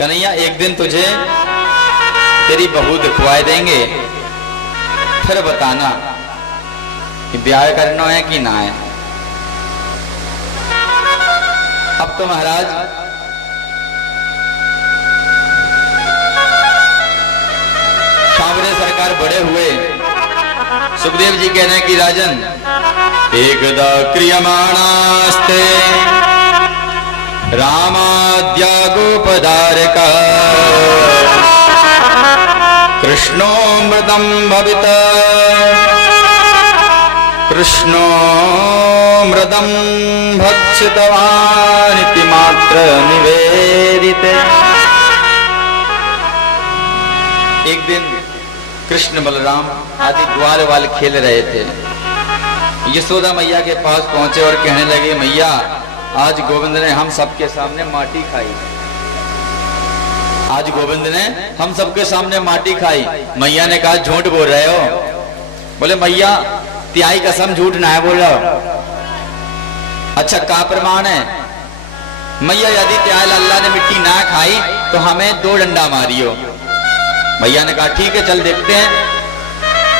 कन्हैया एक दिन तुझे तेरी बहू दिखवाए देंगे, फिर बताना कि ब्याह करना है कि ना है। अब तो महाराज सांवरे सरकार बड़े हुए। सुखदेव जी कह रहे हैं कि राजन एकदा क्रियमाणास्ते रामाद्यागोपधारका कृष्णोऽमृतं भवित कृष्णोऽमृतं भक्षितवानिति मात्र निवेदिते। एक दिन कृष्ण बलराम आदि ग्वाल वाल खेल रहे थे। यशोदा मैया के पास पहुंचे और कहने लगे, मैया आज गोविंद ने हम सबके सामने माटी खाई। आज गोविंद ने हम सबके सामने माटी खाई। मैया ने कहा झूठ बोल रहे हो। बोले मैया त्याई कसम झूठ ना है बोल रहे हो। अच्छा का प्रमाण है? मैया यदि त्याई अल्लाह ने मिट्टी ना खाई तो हमें 2 डंडा मारियो। मैया ने कहा ठीक है चल देखते हैं।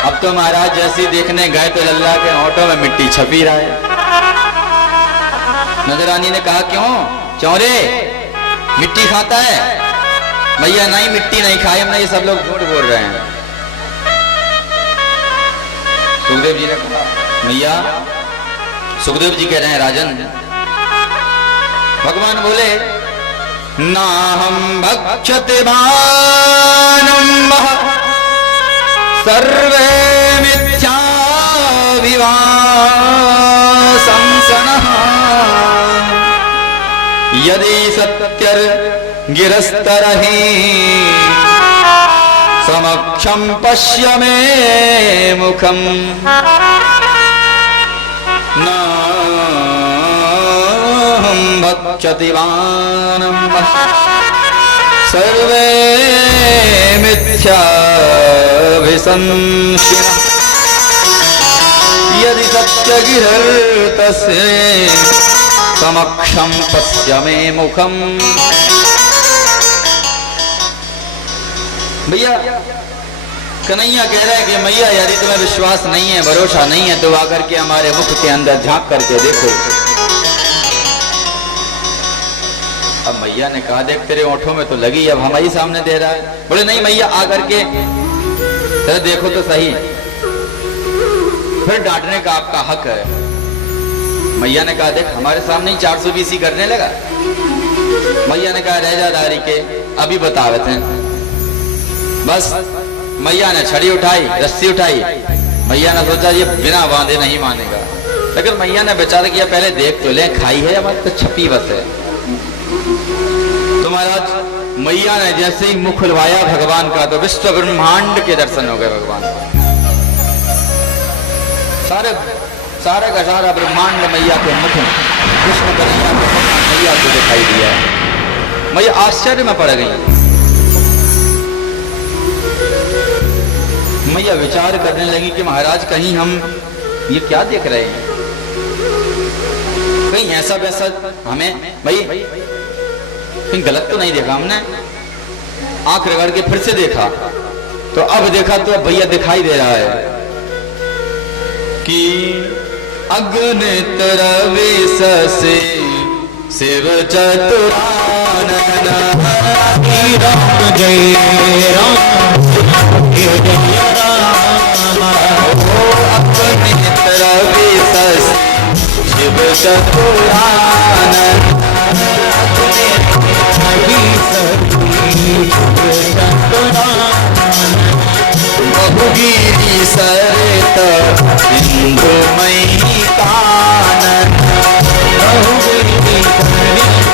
अब तो महाराज जैसे देखने गए तो लल्ला के होठों में मिट्टी छपी रहा है। नजरानी ने कहा क्यों चौरे मिट्टी खाता है? मैया नहीं मिट्टी नहीं खाई हमने, ये सब लोग झूठ बोल रहे हैं। सुखदेव जी ने कहा मैया, सुखदेव जी कह रहे हैं राजन, भगवान बोले ना हम भक्षते मानं सर्वे मिथ्या विवासंसनः यदि सत्यर गिरस्तरहि समक्षं पश्य मे मुखं नाहं भक्षति मानं सर्वे मिथ्याभिसंशिनः यदि सत्यगिरस्तस्य समक्षं पश्य मे मुखं। भैया कन्हैया कह रहे हैं कि मैया यदि तुम्हें विश्वास नहीं है, भरोसा नहीं है तो आकर के हमारे मुख के अंदर झांक करके देखो। अब मैया ने कहा देख तेरे ओंठों में तो लगी, अब हमारे सामने दे रहा है। बोले नहीं मैया आकर के तेरे देखो तो सही। फिर डांटने का आपका हक है। मैया ने कहा देख हमारे सामने ही 420 करने लगा। मैया ने कहा रह जा दारी के अभी बतावत हैं। बस मैया ने छड़ी उठाई, रस्सी उठाई। मैया ने सोचा ये बिना बांधे नहीं मानेगा, लेकिन मैया ने विचार किया पहले देख तो ले, खाई है हमारी तो छपी बस है। तो महाराज मैया ने जैसे ही मुख खुलवाया भगवान का तो विश्व ब्रह्मांड के दर्शन हो गए भगवान को। सारे का सारा ब्रह्मांड मैया के मुख में, कृष्ण कन्हैया के मुख में मैया को दिखाई दिया। मैया आश्चर्य में पड़ गई। मैया विचार करने लगी कि महाराज कहीं हम ये क्या देख रहे हैं, कहीं ऐसा वैसा हमें भाई कहीं गलत तो नहीं देखा हमने। आंख रगड़ के फिर से देखा तो अब देखा तो अब भैया दिखाई दे रहा है कि अग्नि तरवेश से शिव चतुरानन राम जय राम अग्नि तरवेश शिव चतुरानन बहुगिरी सरित सिंधुमयी कानन बहुगिरी सरित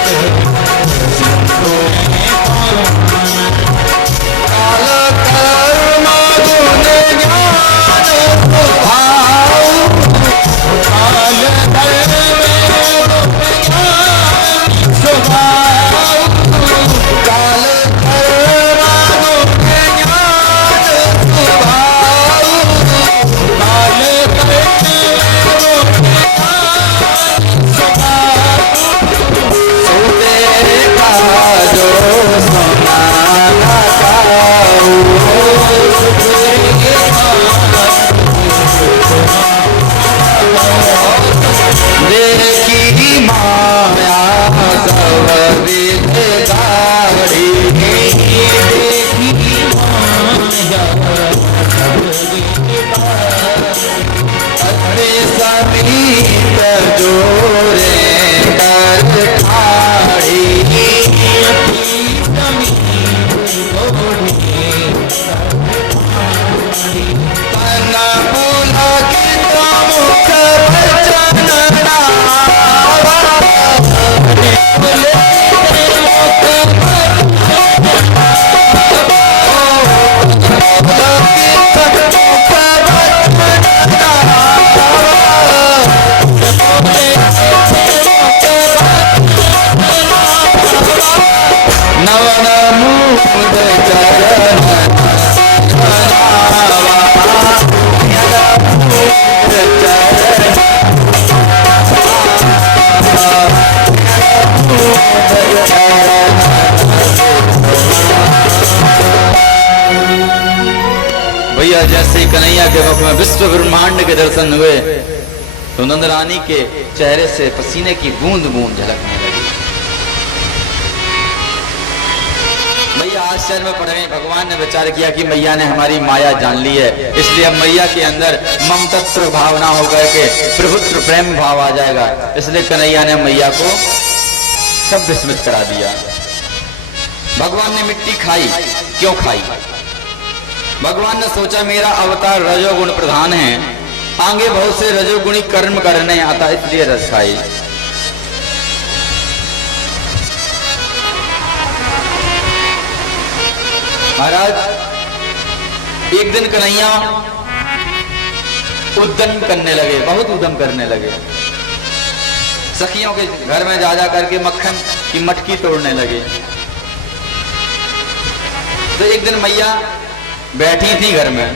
सिंधुमयी काल कर्म गुण ज्ञान स्वभाव काल कर्म स्वभाव काल कर्म भैया जैसे कन्हैया के मुख में विश्व ब्रह्मांड के दर्शन हुए तो नंद रानी के चेहरे से पसीने की बूंद बूंद झलकने लगी। मैया आश्चर्य में पड़ गई। भगवान ने विचार किया कि मैया ने हमारी माया जान ली है, इसलिए अब मैया के अंदर ममतत्व भावना हो गए कि प्रभुत्व प्रेम भाव आ जाएगा, इसलिए कन्हैया ने मैया को सब विस्मित करा दिया। भगवान ने मिट्टी खाई, क्यों खाई? भगवान ने सोचा मेरा अवतार रजोगुण प्रधान है, आगे बहुत से रजोगुणी कर्म करने आता, इसलिए रस खाई। महाराज एक दिन कन्हैया उद्यम करने लगे, बहुत उद्यम करने लगे। सखियों के घर में जा जा करके मक्खन की मटकी तोड़ने लगे। तो एक दिन मैया बैठी थी घर में,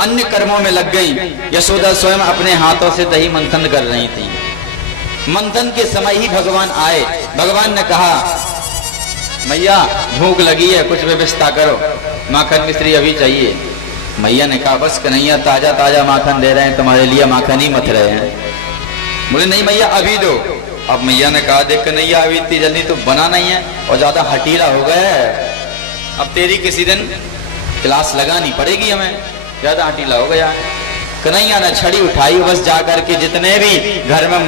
अन्य कर्मों में लग गई। यशोदा स्वयं अपने हाथों से दही मंथन कर रही थी। मंथन के समय ही भगवान आए। भगवान ने कहा मैया भूख लगी है, कुछ व्यवस्था करो, माखन मिश्री अभी चाहिए। मैया ने कहा बस कन्हैया ताजा ताजा माखन दे रहे हैं, तुम्हारे लिए माखन ही मथ रहे हैं। बोले नहीं मैया अभी दो। अब मैया ने कहा देख कन्हैया अभी इतनी जल्दी तो बना नहीं है और ज्यादा हटीला हो गया है, अब तेरी किसी दिन क्लास लगानी पड़ेगी, हमें ज्यादा हटीला हो गया। कन्हैया ने छड़ी उठाई, बस जाकर के जितने भी घर में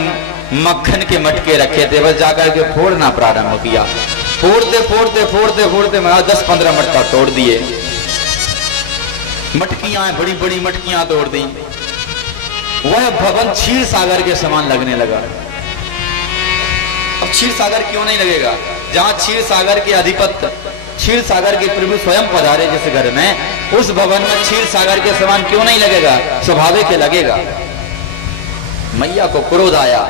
मक्खन के मटके रखे थे बस जाकर के फोड़ना प्रारंभ किया। फोड़ते फोड़ते फोड़ते फोड़ते मैं 10-15 मटका तोड़ दिए। मटकियां बड़ी बड़ी मटकियां तोड़ दी। वह भवन क्षीर सागर के समान लगने लगा। अब क्षीर सागर क्यों नहीं लगेगा? जहां क्षीर सागर के अधिपति, क्षीर सागर के प्रभु स्वयं पधारे जिस घर में, उस भवन में क्षीर सागर के समान क्यों नहीं लगेगा? स्वाभाविक लगेगा। मैया को क्रोध आया।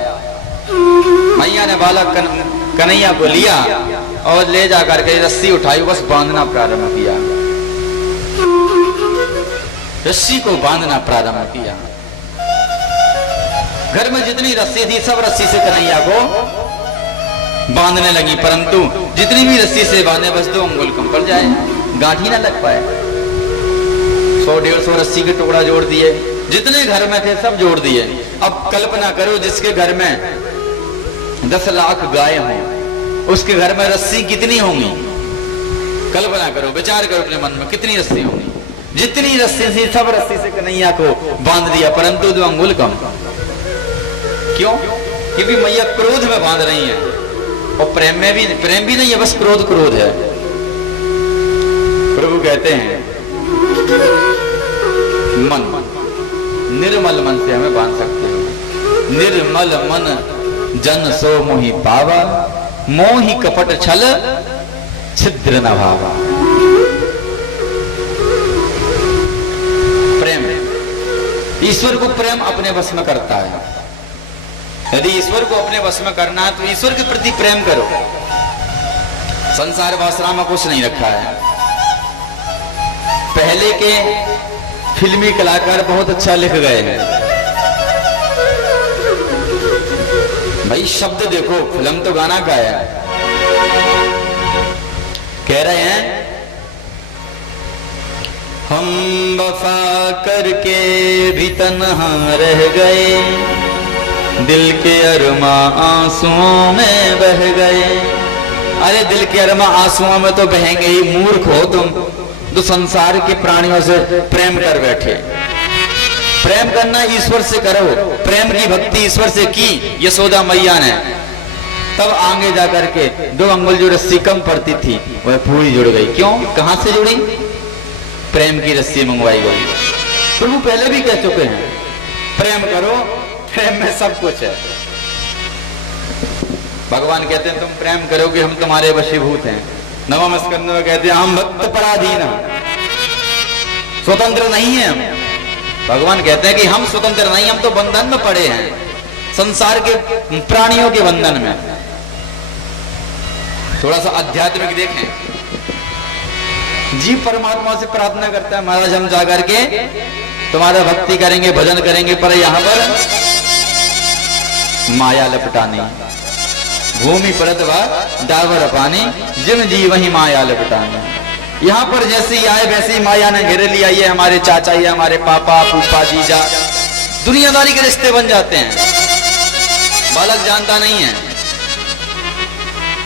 मैया ने बालक कन्हैया को लिया और ले जाकर के रस्सी उठाई, बस बांधना प्रारंभ किया। रस्सी को बांधना प्रारंभ किया। घर में जितनी रस्सी थी सब रस्सी से कन्हैया को बांधने लगी, परंतु जितनी भी रस्सी से बांधे बस 2 अंगुल कम पड़ जाए, गांठी ना लग पाए। 100-150 रस्सी के टुकड़ा जोड़ दिए, जितने घर में थे सब जोड़ दिए। अब कल्पना करो जिसके घर में 10 लाख गाय हों, उसके घर में रस्सी कितनी होंगी? कल्पना करो, विचार करो अपने मन में कितनी रस्सी होंगी। जितनी रस्सी थी सब रस्सी से कन्हैया को बांध दिया, परंतु 2 अंगुल कम। क्यों? क्योंकि मैया क्रोध में बांध रही है और प्रेम भी नहीं है, बस क्रोध है। प्रभु कहते हैं मन, निर्मल मन से हमें बांध सकते हैं। निर्मल मन जन सो मोहि पावा, मोहि कपट छल छिद्र न भावा। प्रेम, ईश्वर को प्रेम अपने वश में करता है। यदि ईश्वर को अपने वश में करना है तो ईश्वर के प्रति प्रेम करो। संसार भाषा में कुछ नहीं रखा है। पहले के फिल्मी कलाकार बहुत अच्छा लिख गए हैं भाई। शब्द देखो, फिल्म तो गाना का है। कह रहे हैं हम वफा करके भी तन्हा रह गए, दिल के अरमा आंसुओं में बह गए। अरे दिल के अरमा आंसुओं में तो बहेंगे ही, मूर्ख हो तुम तो संसार के प्राणियों से प्रेम कर बैठे। प्रेम करना ईश्वर से करो। प्रेम की भक्ति ईश्वर से की यशोदा मैया ने, तब आगे जाकर के 2 अंगुल जो रस्सी कम पड़ती थी वह पूरी जुड़ गई। क्यों? कहां से जुड़ी? प्रेम की रस्सी मंगवाई गई। प्रभु पहले भी कह चुके हैं प्रेम करो, प्रेम में सब कुछ है। भगवान कहते हैं तुम प्रेम करोगे हम तुम्हारे वशीभूत हैं। नवम स्कंद में कहते हैं हम भक्त पराधीन, स्वतंत्र नहीं है हम। भगवान कहते हैं कि हम स्वतंत्र नहीं, हम तो बंधन में पड़े हैं, संसार के प्राणियों के बंधन में। थोड़ा सा आध्यात्मिक देखें। जीव परमात्मा से प्रार्थना करता है, महाराज हम जाकर के तुम्हारा भक्ति करेंगे, भजन करेंगे, पर यहाँ पर माया लपटानी, भूमि परत व डावर पानी, जिम जी वही माया लपटानी। यहाँ पर जैसे ही आए वैसे ही माया ने घेर लिया। ये हमारे चाचा, ये हमारे पापा, फूफा, जीजा, दुनियादारी के रिश्ते बन जाते हैं। बालक जानता नहीं है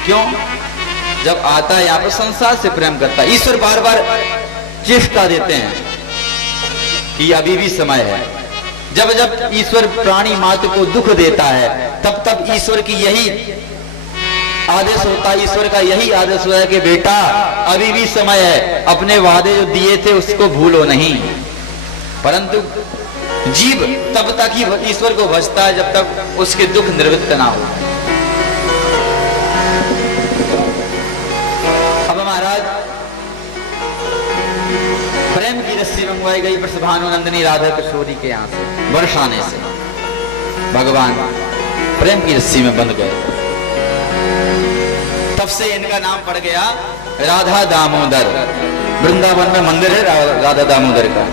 क्यों, जब आता है यहाँ पर संसार से प्रेम करता है। ईश्वर बार बार चेष्टा देते हैं कि अभी भी समय है। जब जब ईश्वर प्राणी मात्र को दुख देता है, तब तब ईश्वर की यही आदेश होता है, ईश्वर का यही आदेश हुआ है कि बेटा अभी भी समय है, अपने वादे जो दिए थे उसको भूलो नहीं। परंतु जीव तब तक ही ईश्वर को भजता है जब तक उसके दुख निवृत्त ना हो। अब महाराज प्रेम की रस्सी मंगवाई गई वृषभानुनंदिनी राधा किशोरी के यहाँ से, बरसाने से। भगवान प्रेम की रस्सी में बंध गए। तब से इनका नाम पड़ गया राधा दामोदर। वृंदावन में मंदिर है राधा दामोदर का।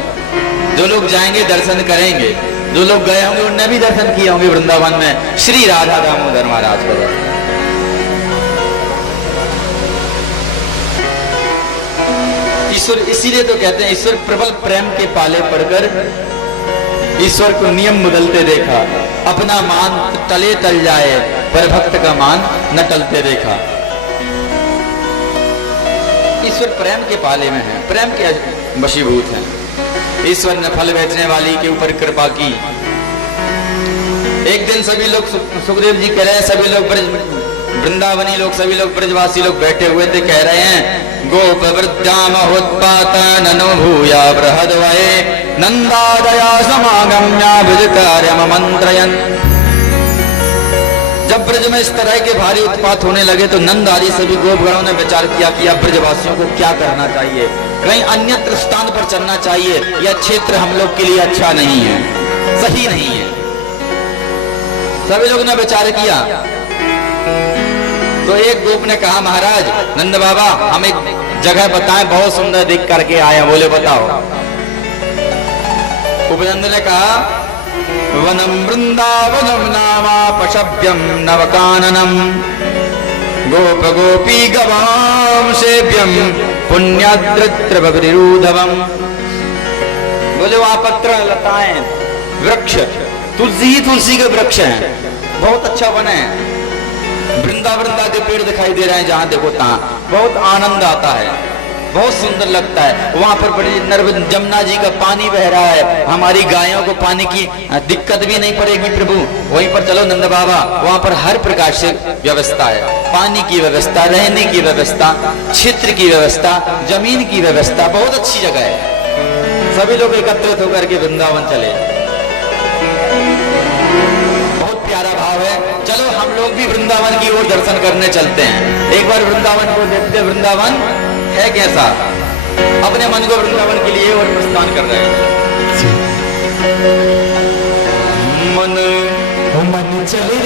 जो लोग जाएंगे दर्शन करेंगे, जो लोग गए होंगे उनने भी दर्शन किए होंगे वृंदावन में श्री राधा दामोदर महाराज को। ईश्वर इसीलिए तो कहते हैं, ईश्वर प्रबल प्रेम के पाले पड़कर ईश्वर को नियम बदलते देखा। अपना मान टले टल जाए पर भक्त का मान न टलते देखा। ईश्वर प्रेम के पाले में है, प्रेम के वशीभूत है। ईश्वर ने फल बेचने वाली के ऊपर कृपा की। एक दिन सभी लोग, सुखदेव जी कह रहे हैं, सभी लोग वृंदावनी लोग, सभी लोग ब्रजवासी लोग बैठे हुए थे, कह रहे हैं गोप वृद्धामहोत्पातन भूया बृहद्वये नंदादया समागम्या ब्रज कार्यम मंत्रयन्। जब ब्रज में इस तरह के भारी उत्पात होने लगे तो नंद आदि सभी गोपगणों ने विचार किया कि अब ब्रजवासियों को क्या करना चाहिए, कहीं अन्यत्र स्थान पर चलना चाहिए, यह क्षेत्र हम लोग के लिए अच्छा नहीं है, सही नहीं है। सभी लोगों ने विचार किया तो एक गोप ने कहा महाराज नंद बाबा हम एक जगह बताएं, बहुत सुंदर दिख करके आए। बोले बताओ। उपनंद ने कहा वनम वृंदावनम नामा पशव्यम नवकाननम गोप गोपी गवाम सेव्यम पुण्याद्रित्र बद्रिरूधवम। बोले वहां पत्र लताएं, वृक्ष, तुलसी ही तुलसी के वृक्ष हैं, बहुत अच्छा वन है। वृंदा के पेड़ दिखाई दे रहे हैं, जहां देखो तहां बहुत आनंद आता है, बहुत सुंदर लगता है। वहां पर बड़ी जमुना जी का पानी बह रहा है, हमारी गायों को पानी की दिक्कत भी नहीं पड़ेगी प्रभु। वहीं पर चलो नंद बाबा, वहां पर हर प्रकार से व्यवस्था है, पानी की व्यवस्था, रहने की व्यवस्था, क्षेत्र की व्यवस्था, जमीन की व्यवस्था, बहुत अच्छी जगह है। सभी लोग एकत्रित होकर के वृंदावन चले। बहुत प्यारा भाव है। चलो हम लोग भी वृंदावन की ओर दर्शन करने चलते हैं, एक बार वृंदावन को देखते। वृंदावन है कैसा, अपने मन को वृंदावन के लिए और प्रस्थान कर रहे हैं। मन चले